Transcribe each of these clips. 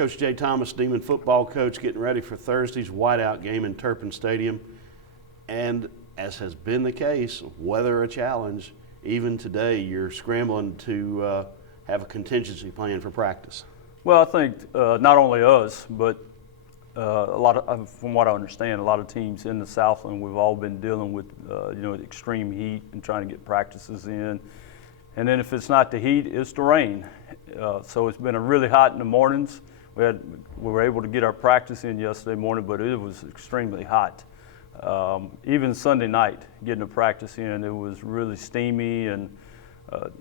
Coach Jay Thomas, Demon football coach, getting ready for Thursday's whiteout game in Turpin Stadium. And as has been the case, weather a challenge, even today you're scrambling to have a contingency plan for practice. Well, I think not only us, but a lot of, from what I understand, a lot of teams in the Southland, we've all been dealing with, extreme heat and trying to get practices in. And then if it's not the heat, it's the rain. So it's been really hot in the mornings. We were able to get our practice in yesterday morning, but it was extremely hot. Even Sunday night, getting the practice in, it was really steamy. And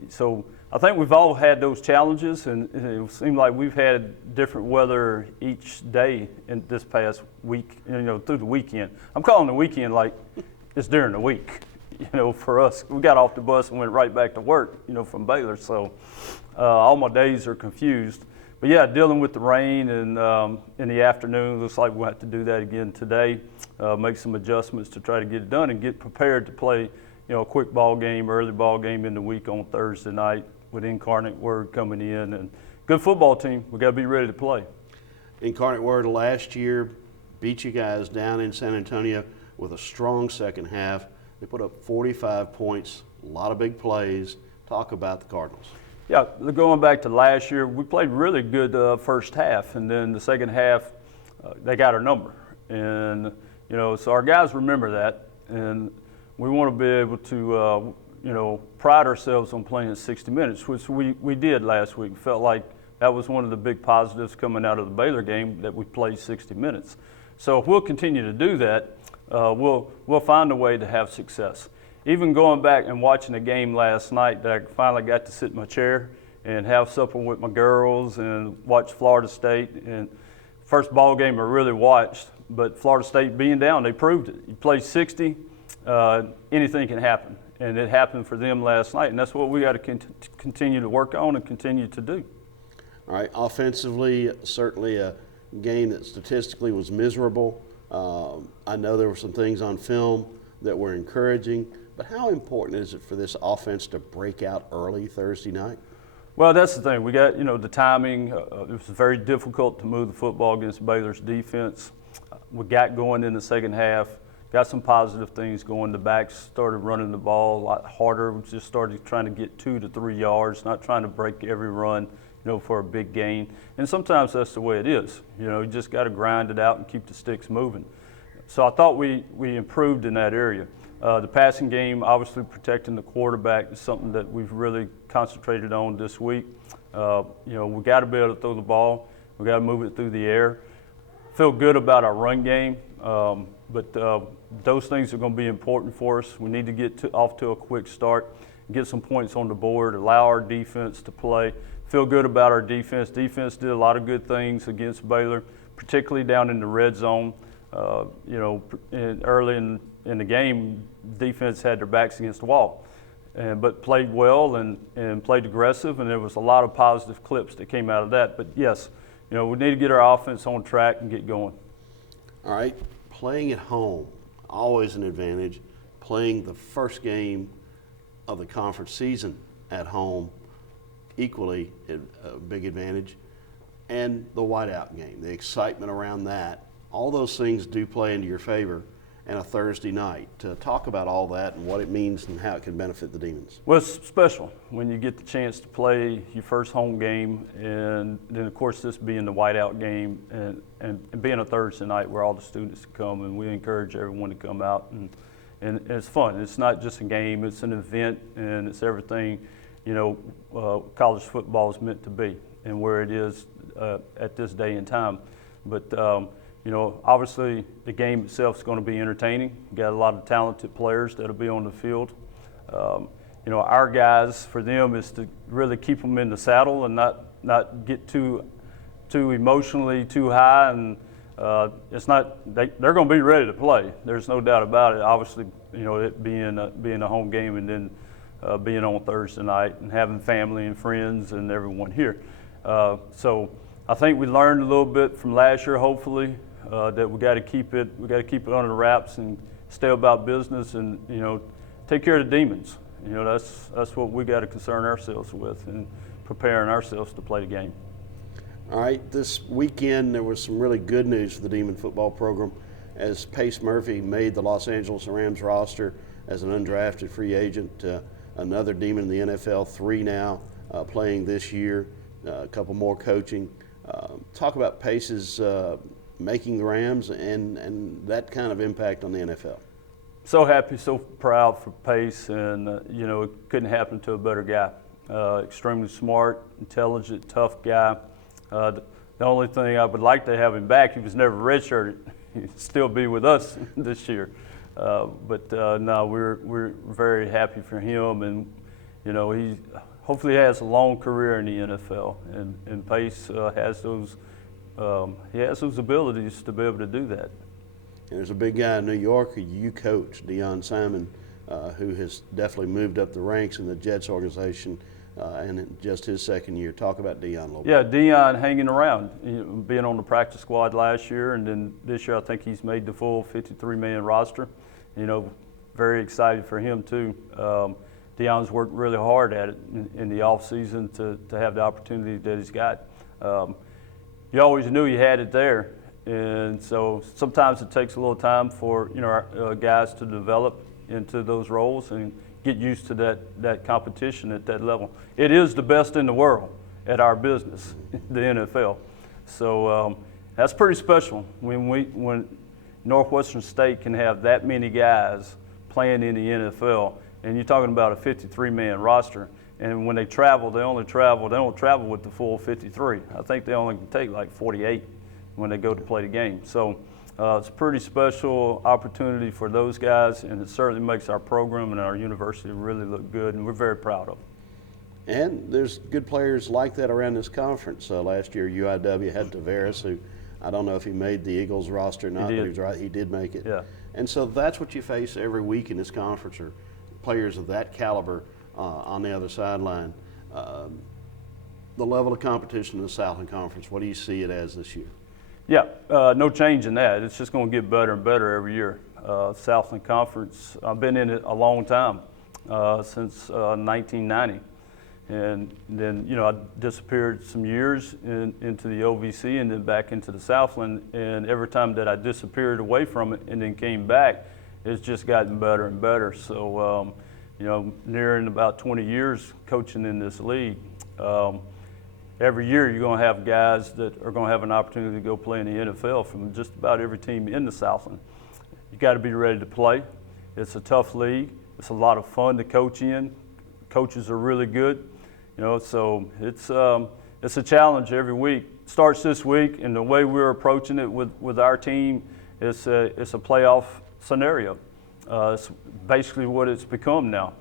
so I think we've all had those challenges, and it seemed like we've had different weather each day in this past week, through the weekend. I'm calling the weekend like it's during the week. For us, we got off the bus and went right back to work, from Baylor. So all my days are confused. But yeah, dealing with the rain and in the afternoon, looks like we'll have to do that again today. Make some adjustments to try to get it done and get prepared to play, a quick ball game, early ball game in the week on Thursday night with Incarnate Word coming in. And good football team, we got to be ready to play. Incarnate Word last year beat you guys down in San Antonio with a strong second half. They put up 45 points, a lot of big plays. Talk about the Cardinals. Yeah, going back to last year, we played really good first half, and then the second half, they got our number. And, so our guys remember that, and we want to be able to, pride ourselves on playing 60 minutes, which we did last week. Felt like that was one of the big positives coming out of the Baylor game, that we played 60 minutes. So if we'll continue to do that, we'll find a way to have success. Even going back and watching a game last night that I finally got to sit in my chair and have supper with my girls and watch Florida State. And first ball game I really watched, but Florida State being down, they proved it. You play 60, anything can happen. And it happened for them last night, and that's what we got to continue to work on and continue to do. All right, offensively, certainly a game that statistically was miserable. I know there were some things on film that were encouraging, but how important is it for this offense to break out early Thursday night? Well, that's the thing. We got, the timing. It was very difficult to move the football against Baylor's defense. We got going in the second half, got some positive things going. The backs started running the ball a lot harder. We just started trying to get 2 to 3 yards, not trying to break every run, for a big gain. And sometimes that's the way it is. You just got to grind it out and keep the sticks moving. So I thought we improved in that area. The passing game, obviously protecting the quarterback, is something that we've really concentrated on this week. We got to be able to throw the ball. We got to move it through the air. Feel good about our run game, but those things are going to be important for us. We need to get off to a quick start, get some points on the board, allow our defense to play. Feel good about our defense. Defense did a lot of good things against Baylor, particularly down in the red zone. Early in the game, defense had their backs against the wall, but played well and played aggressive, and there was a lot of positive clips that came out of that. But yes, we need to get our offense on track and get going. All right, playing at home, always an advantage. Playing the first game of the conference season at home, equally a big advantage. And the whiteout game, the excitement around that, all those things do play into your favor and a Thursday night. To talk about all that and what it means and how it can benefit the Demons. Well, it's special when you get the chance to play your first home game, and then of course this being the whiteout game and being a Thursday night where all the students come, and we encourage everyone to come out, and it's fun. It's not just a game, it's an event, and it's everything college football is meant to be and where it is at this day and time. But obviously the game itself is going to be entertaining. You got a lot of talented players that'll be on the field. Our guys, for them, is to really keep them in the saddle and not get too emotionally too high. And they're going to be ready to play. There's no doubt about it. Obviously, it being a home game and then being on Thursday night and having family and friends and everyone here. So I think we learned a little bit from last year, hopefully, that we got to keep it under wraps and stay about business and take care of the Demons. That's what we got to concern ourselves with and preparing ourselves to play the game. All right, this weekend there was some really good news for the Demon football program as Pace Murphy made the Los Angeles Rams roster as an undrafted free agent. Another Demon in the NFL, 3 now playing this year, a couple more coaching. Talk about Pace's making the Rams and that kind of impact on the NFL. So happy, so proud for Pace, and it couldn't happen to a better guy. Extremely smart, intelligent, tough guy. The only thing I would like to have him back, he was never redshirted. He'd still be with us this year. But no, we're very happy for him, and he hopefully has a long career in the NFL. And Pace has those abilities to be able to do that. And there's a big guy in New York who you coach, Deion Simon, who has definitely moved up the ranks in the Jets organization. And in just his second year. Talk about Deion a little bit. Yeah, Deion hanging around, being on the practice squad last year, and then this year I think he's made the full 53-man roster. Very excited for him too. Deion's worked really hard at it in the off season to have the opportunity that he's got. You always knew you had it there, and so sometimes it takes a little time for our guys to develop into those roles and get used to that competition at that level. It is the best in the world at our business, the NFL. So that's pretty special when Northwestern State can have that many guys playing in the NFL, and you're talking about a 53-man roster. And when they travel, they don't travel with the full 53. I think they only can take like 48 when they go to play the game. So it's a pretty special opportunity for those guys, and it certainly makes our program and our university really look good, and we're very proud of it. And there's good players like that around this conference. Last year, UIW had Tavares, who I don't know if he made the Eagles roster or not, but he did make it. Yeah. And so that's what you face every week in this conference, are players of that caliber on the other sideline. The level of competition in the Southland Conference, what do you see it as this year? Yeah, no change in that. It's just going to get better and better every year. Southland Conference, I've been in it a long time, since 1990. And then, I disappeared some years into the OVC and then back into the Southland. And every time that I disappeared away from it and then came back, it's just gotten better and better. So, nearing about 20 years coaching in this league. Every year you're going to have guys that are going to have an opportunity to go play in the NFL from just about every team in the Southland. You got to be ready to play. It's a tough league. It's a lot of fun to coach in. Coaches are really good, so it's a challenge every week. It starts this week, and the way we're approaching it with our team, it's a playoff scenario. It's basically what it's become now,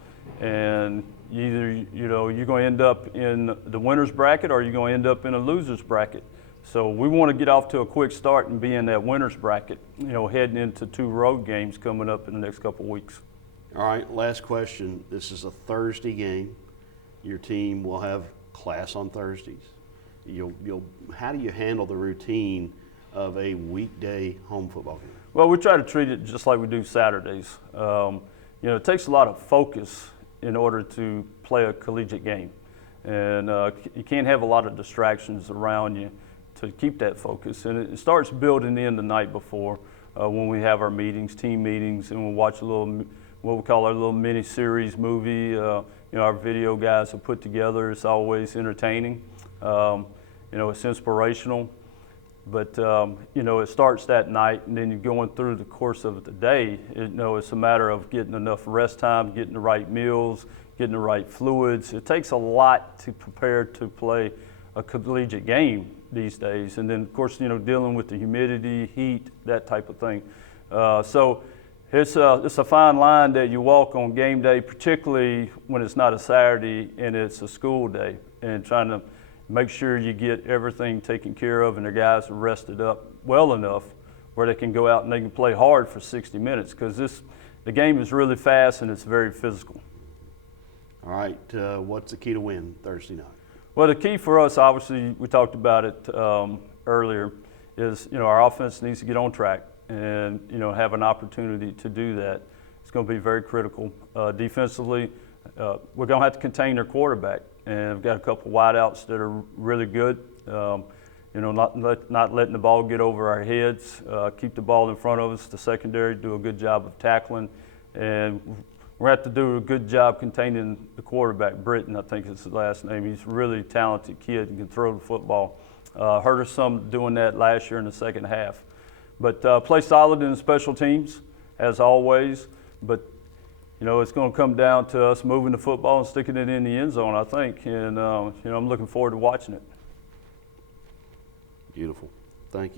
and either you're going to end up in the winner's bracket or you're going to end up in a loser's bracket. So we want to get off to a quick start and be in that winner's bracket, heading into 2 road games coming up in the next couple of weeks. All right, last question. This is a Thursday game. Your team will have class on Thursdays. How do you handle the routine of a weekday home football game? Well, we try to treat it just like we do Saturdays. It takes a lot of focus in order to play a collegiate game. And you can't have a lot of distractions around you to keep that focus. And it starts building in the night before when we have our meetings, team meetings, and we'll watch a little, what we call our little mini-series movie. Our video guys have put together. It's always entertaining. It's inspirational. But, it starts that night, and then you're going through the course of the day. It's a matter of getting enough rest time, getting the right meals, getting the right fluids. It takes a lot to prepare to play a collegiate game these days. And then, of course, dealing with the humidity, heat, that type of thing. So it's a fine line that you walk on game day, particularly when it's not a Saturday and it's a school day, and trying to make sure you get everything taken care of and the guys are rested up well enough where they can go out and they can play hard for 60 minutes because the game is really fast and it's very physical. All right, what's the key to win Thursday night? Well, the key for us, obviously, we talked about it earlier, is our offense needs to get on track and have an opportunity to do that. It's going to be very critical. Defensively, we're going to have to contain their quarterback. And we've got a couple wideouts that are really good. not letting the ball get over our heads, keep the ball in front of us, the secondary, do a good job of tackling, and we're going to have to do a good job containing the quarterback, Britton, I think is his last name. He's a really talented kid and can throw the football. Hurt us some doing that last year in the second half. But play solid in the special teams, as always. But, it's going to come down to us moving the football and sticking it in the end zone, I think. And, I'm looking forward to watching it. Beautiful. Thank you.